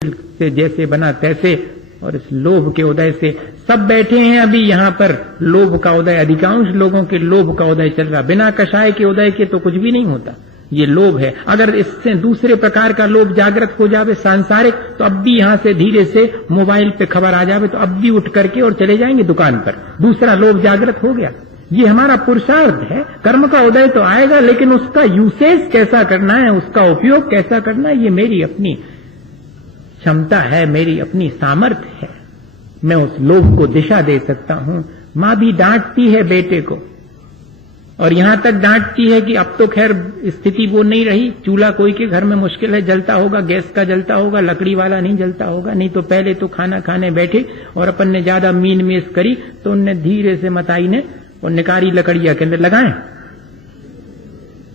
से जैसे बना तैसे, और इस लोभ के उदय से सब बैठे हैं अभी यहाँ पर। लोभ का उदय, अधिकांश लोगों के लोभ का उदय चल रहा। बिना कषाय के उदय के तो कुछ भी नहीं होता, ये लोभ है। अगर इससे दूसरे प्रकार का लोभ जागृत हो जावे, सांसारिक, तो अब भी यहाँ से धीरे से मोबाइल पे खबर आ जावे तो अब भी उठ करके और चले जाएंगे दुकान पर। दूसरा लोभ जागृत हो गया। ये हमारा पुरुषार्थ है। कर्म का उदय तो आएगा, लेकिन उसका यूसेज कैसा करना है, उसका उपयोग कैसा करना है, ये मेरी अपनी क्षमता है, मेरी अपनी सामर्थ्य है। मैं उस लोभ को दिशा दे सकता हूं। मां भी डांटती है बेटे को, और यहां तक डांटती है कि अब तो खैर स्थिति वो नहीं रही। चूल्हा कोई के घर में मुश्किल है, जलता होगा, गैस का जलता होगा, लकड़ी वाला नहीं जलता होगा। नहीं तो पहले तो खाना खाने बैठे और अपन ने ज्यादा मीन मेज करी तो उनने धीरे से मताई ने और निकारी लकड़िया के अंदर लगाए,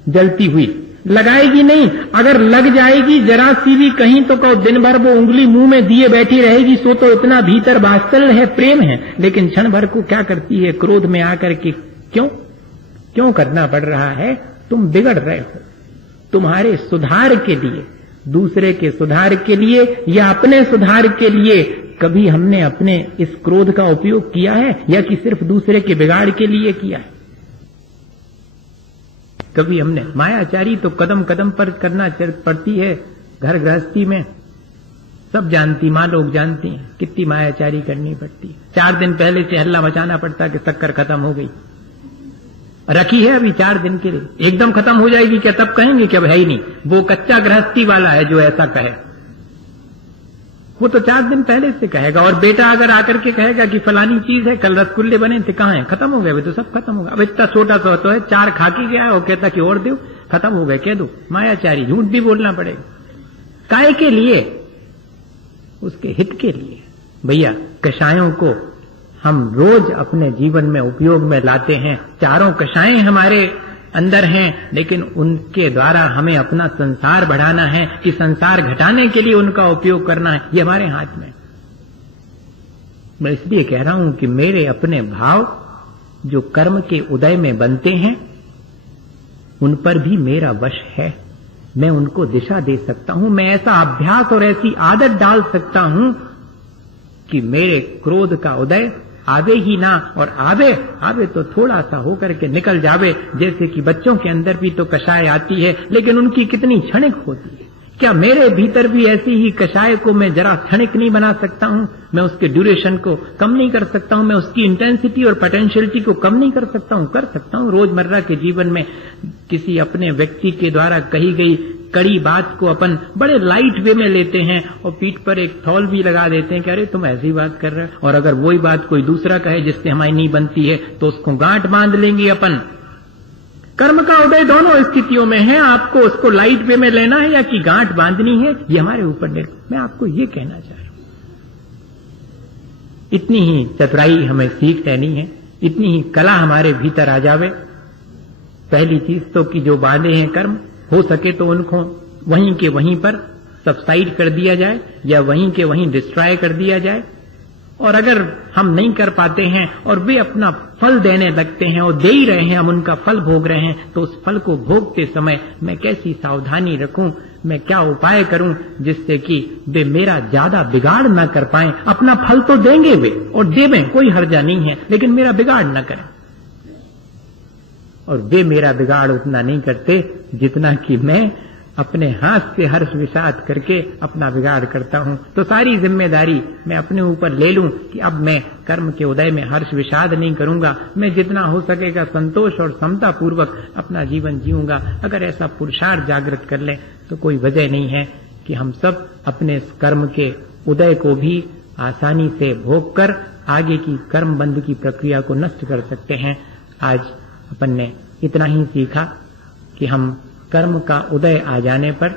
जलती हुई। लगाएगी नहीं, अगर लग जाएगी जरा सी भी कहीं तो कहो दिन भर वो उंगली मुंह में दिए बैठी रहेगी। सो तो इतना भीतर वात्सल्य है, प्रेम है, लेकिन क्षण भर को क्या करती है, क्रोध में आकर के क्यों करना पड़ रहा है? तुम बिगड़ रहे हो। तुम्हारे सुधार के लिए, दूसरे के सुधार के लिए या अपने सुधार के लिए कभी हमने अपने इस क्रोध का उपयोग किया है, या कि सिर्फ दूसरे के बिगाड़ के लिए किया है? कभी हमने मायाचारी तो कदम कदम पर करना पड़ती है। घर गृहस्थी में सब जानती, मां लोग जानती हैं कितनी मायाचारी करनी पड़ती है। 4 दिन पहले से हल्ला मचाना पड़ता कि शक्कर खत्म हो गई, रखी है अभी 4 दिन के लिए, एकदम खत्म हो जाएगी क्या तब कहेंगे कि अब है ही नहीं। वो कच्चा गृहस्थी वाला है जो ऐसा कहे, वो तो 4 दिन पहले से कहेगा। और बेटा अगर आकर के कहेगा कि फलानी चीज है, कल रसगुल्ले बने थे, कहाँ है? खत्म हो गए, वे तो सब खत्म हो गया। अब इतना छोटा सा तो है, 4 खा के गया है, वो कहता कि और दो, खत्म हो गए, कह दो। मायाचारी, झूठ भी बोलना पड़ेगा। काय के लिए? उसके हित के लिए। भैया, कषायों को हम रोज अपने जीवन में उपयोग में लाते हैं। 4 कषाय हमारे अंदर हैं, लेकिन उनके द्वारा हमें अपना संसार बढ़ाना है कि संसार घटाने के लिए उनका उपयोग करना है, ये हमारे हाथ में। मैं इसलिए कह रहा हूं कि मेरे अपने भाव जो कर्म के उदय में बनते हैं, उन पर भी मेरा वश है। मैं उनको दिशा दे सकता हूं। मैं ऐसा अभ्यास और ऐसी आदत डाल सकता हूं कि मेरे क्रोध का उदय आवे ही ना, और आवे तो थोड़ा सा होकर के निकल जावे। जैसे कि बच्चों के अंदर भी तो कषाय आती है, लेकिन उनकी कितनी क्षणिक होती है। क्या मेरे भीतर भी ऐसी ही कषाय को मैं जरा क्षणिक नहीं बना सकता हूं? मैं उसके ड्यूरेशन को कम नहीं कर सकता हूं? मैं उसकी इंटेंसिटी और पोटेंशियलिटी को कम नहीं कर सकता हूं? कर सकता हूं। रोजमर्रा के जीवन में किसी अपने व्यक्ति के द्वारा कही गई कड़ी बात को अपन बड़े लाइट वे में लेते हैं और पीठ पर एक थौल भी लगा देते हैं कि अरे तुम ऐसी बात कर रहे हो। और अगर वही बात कोई दूसरा कहे जिससे हमारी नहीं बनती है तो उसको गांठ बांध लेंगे अपन। कर्म का उदय दोनों स्थितियों में है। आपको उसको लाइट वे में लेना है या कि गांठ बांधनी है, ये हमारे ऊपर निर्भर। मैं आपको ये कहना चाह रहा हूं, इतनी ही चतुराई हमें सीख लेनी है, इतनी ही कला हमारे भीतर आ जावे। पहली चीज तो कि जो बांधे हैं कर्म, हो सके तो उनको वहीं के वहीं पर सबसाइड कर दिया जाए या वहीं के वहीं डिस्ट्रॉय कर दिया जाए। और अगर हम नहीं कर पाते हैं और वे अपना फल देने लगते हैं और दे ही रहे हैं, हम उनका फल भोग रहे हैं, तो उस फल को भोगते समय मैं कैसी सावधानी रखूं, मैं क्या उपाय करूं जिससे कि वे मेरा ज्यादा बिगाड़ न कर पाएं। अपना फल तो देंगे वे और देवें, कोई हर्जा नहीं है, लेकिन मेरा बिगाड़ न करें। और वे मेरा बिगाड़ उतना नहीं करते जितना कि मैं अपने हाथ से हर्ष विषाद करके अपना बिगाड़ करता हूं। तो सारी जिम्मेदारी मैं अपने ऊपर ले लूं कि अब मैं कर्म के उदय में हर्ष विषाद नहीं करूंगा। मैं जितना हो सकेगा संतोष और समता पूर्वक अपना जीवन जीऊंगा। अगर ऐसा पुरुषार्थ जागृत कर ले तो कोई वजह नहीं है कि हम सब अपने कर्म के उदय को भी आसानी से भोग कर आगे की कर्म बंध की प्रक्रिया को नष्ट कर सकते हैं। आज अपन ने इतना ही सीखा कि हम कर्म का उदय आ जाने पर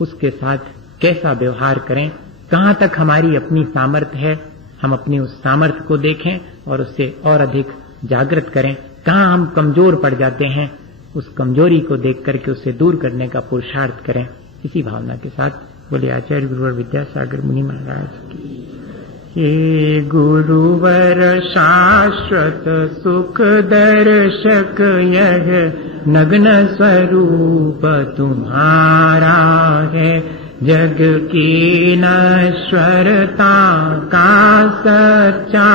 उसके साथ कैसा व्यवहार करें, कहां तक हमारी अपनी सामर्थ्य है, हम अपनी उस सामर्थ्य को देखें और उससे और अधिक जागृत करें। कहां हम कमजोर पड़ जाते हैं, उस कमजोरी को देख करके उससे दूर करने का पुरुषार्थ करें। इसी भावना के साथ बोले आचार्य गुरुवर विद्यासागर मुनि महाराज की। हे गुरुवर शाश्वत सुख दर्शक, यह नग्न स्वरूप तुम्हारा है। जग की नश्वरता का सच्चा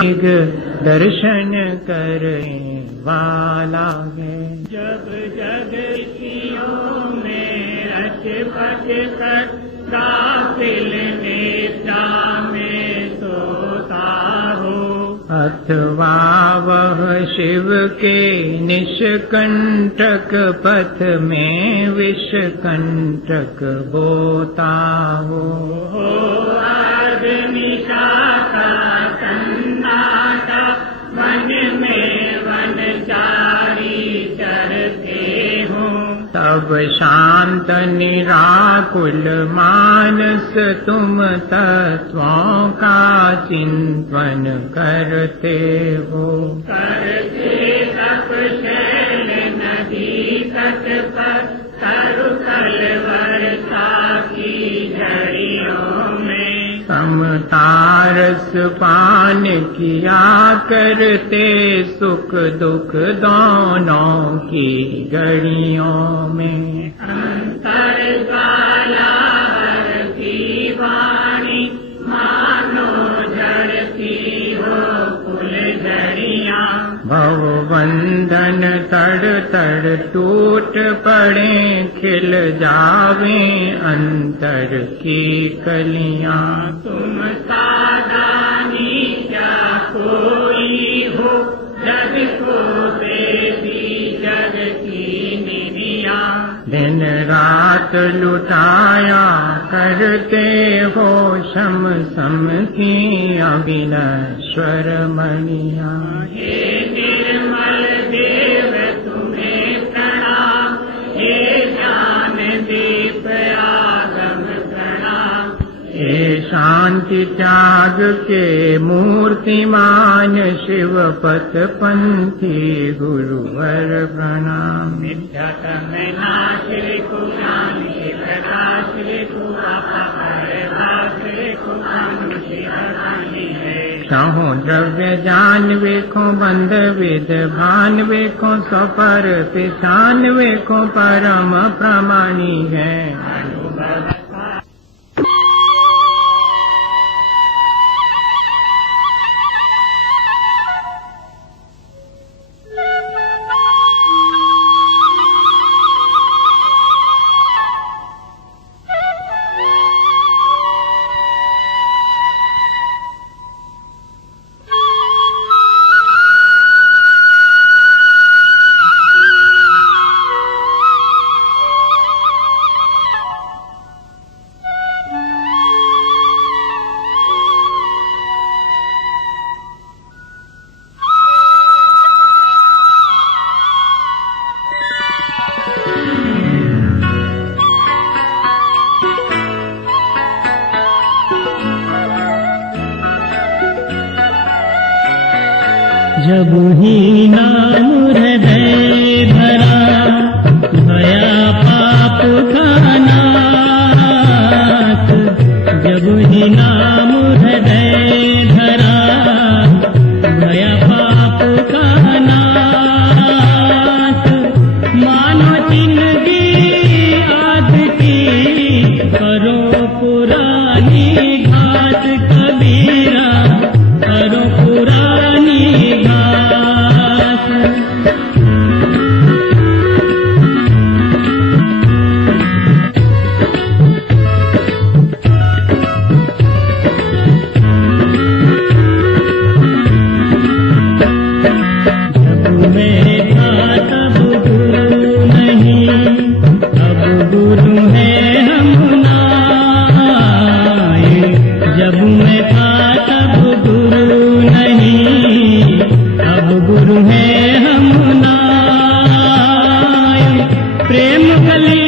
दर्शन करने वाला है। जब जग ऋषियों में अचपट कर गाफिल नेता में सोता हो, अथवा वह शिव के निष्कंटक पथ में विषकंटक बोता हो। निशा का सन्नाटा वन में वनचारी चरते हो, तब शांत निराकुल मानस तुम तत्वों का चिंतन करते हो। करते तप शैल नदी तट पर तरुतल वर्षा की झड़ियों में, समतारस पान किया करते सुख दुख दोनों की घड़ियों में। अंतर काला की वाणी मानो झड़ती हो फूल झड़ियाँ, भव बंधन तड़ तड़ टूट पड़े खिल जावे अंतर की कलियाँ। तुम सादानी क्या कोई हो, जग को देती जग की निधियाँ, दिन रात लुटाया करते हो शम सम की अविनश्वर मणियाँ। हे निर्मल देव तुम्हें प्रणाम, हे ज्ञान दीप आगम प्रणाम, हे शांति त्याग के मूर्तिमान शिव पथ पंथी गुरुवर प्रणाम। मिथ्यातम नाश लिखो ज्ञान के प्रकाश लिखो, चाहो द्रव्य जान वेखो बंध विद भान वेखो सपर पिछान वेखो परम प्रमाणी है। जब ही नाम हृदय भरा भया पाप का नाश, जब ही नाम हृदय भरा भया पाप का नाश, मानो जिंदगी आज की करो पुरानी घाट कबीरा, करो पुरानी प्रेम कली